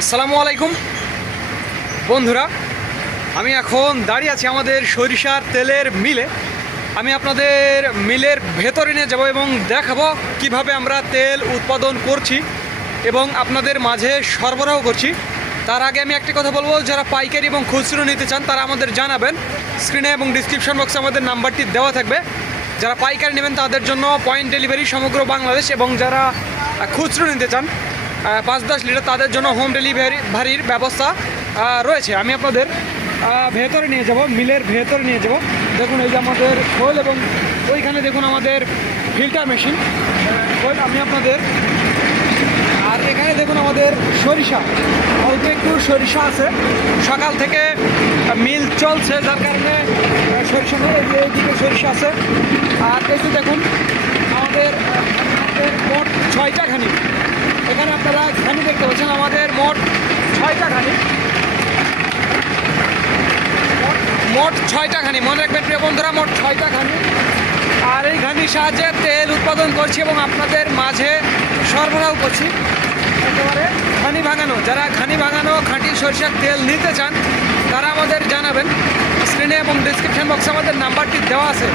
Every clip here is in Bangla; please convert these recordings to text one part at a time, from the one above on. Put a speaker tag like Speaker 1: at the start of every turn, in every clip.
Speaker 1: আসসালামু আলাইকুম। বন্ধুরা, আমি এখন দাঁড়িয়ে আছি আমাদের সরিষার তেলের মিলে। আমি আপনাদের মিলের ভেতরে নিয়ে যাব এবং দেখাবো কীভাবে আমরা তেল উৎপাদন করছি এবং আপনাদের মাঝে সরবরাহ করছি। তার আগে আমি একটি কথা বলব, যারা পাইকারি এবং খুচরো নিতে চান, তারা আমাদের জানাবেন। স্ক্রিনে এবং ডিসক্রিপশন বক্সে আমাদের নাম্বারটি দেওয়া থাকবে। যারা পাইকারি নেবেন, তাদের জন্য পয়েন্ট ডেলিভারি সমগ্র বাংলাদেশ এবং যারা খুচরো নিতে চান পাঁচ দশ লিটার তাদের জন্য হোম ডেলিভারি ভারির ব্যবস্থা রয়েছে। আমি আপনাদের ভেতরে নিয়ে যাব, মিলের ভেতরে নিয়ে যাব। দেখুন, এই যে আমাদের খোল এবং ওইখানে দেখুন আমাদের ফিল্টার মেশিন খোল আমি আপনাদের, আর এখানে দেখুন আমাদের সরিষা, অল্প একটু সরিষা আছে। সকাল থেকে মিল চলছে, যার কারণে সরিষা নেই, এই এইদিকে সরিষা আছে। আর একটু দেখুন আমাদের আহ, আমাদের মোট ছয়টা খানি এখানে আপনারা খানি দেখতে পাচ্ছেন আমাদের মোট ছয়টা খানি। মোট- ছয়টা খানি। মনে রাখবেন প্রিয় বন্ধুরা, মোট ছয়টা খানি। আর এই ঘানির সাহায্যে তেল উৎপাদন করছি এবং আপনাদের মাঝে সরবরাহ করছি। একেবারে ঘানি ভাঙানো। যারা ঘানি ভাঙানো, খাঁটি সরিষার তেল নিতে চান, তারা আমাদের জানাবেন। স্ক্রিনে এবং ডিসক্রিপশন বক্সে আমাদের নাম্বারটি দেওয়া আছে।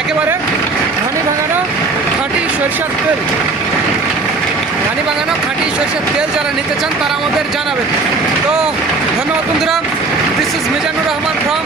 Speaker 1: একেবারে ঘানি ভাঙানো, খাঁটি সরিষার তেল। ঘানি বাগানো, খাঁটি সরষের তেল যারা নিতে চান তারা আমাদের জানাবেন। তো ধন্যবাদ বন্ধুরা this is Mizanur Rahman from